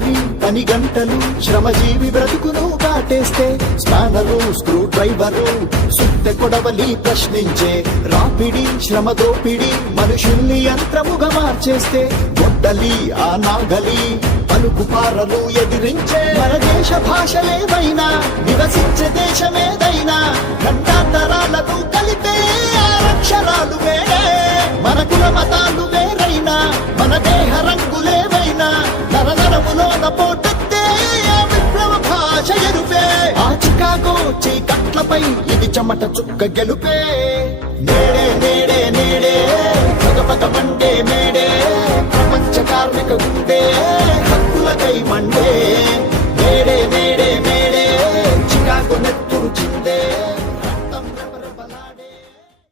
factory పని గంటలు శ్రమజీవి బ్రతుకును కాటేస్తే స్పానరు స్క్రూ డ్రైవరు సుత్తె కొడవలి ప్రశ్నించే రాపిడి శ్రమ దోపిడి మనుషుల్ని యంత్రముగా మార్చేస్తే గొడ్డలి ఆ నాగలి పలుకు పారలు ఎదిరించే మన దేశ భాషలేవైనా నివసించే దేశమేదైనా ఖండాంతరాలను కలిపే అక్షరాలు వేరే మన కుల మతాలు వేరైనా మన దేహ రంగులేవైనా నరనరములోన పోటెత్తే ఆ విప్లవ భాష ఎరుపే ఆ చికాగో చీకట్లపై ఇది చెమట చుక్క గెలుపే నేడే నేడే నేడే పగ పగ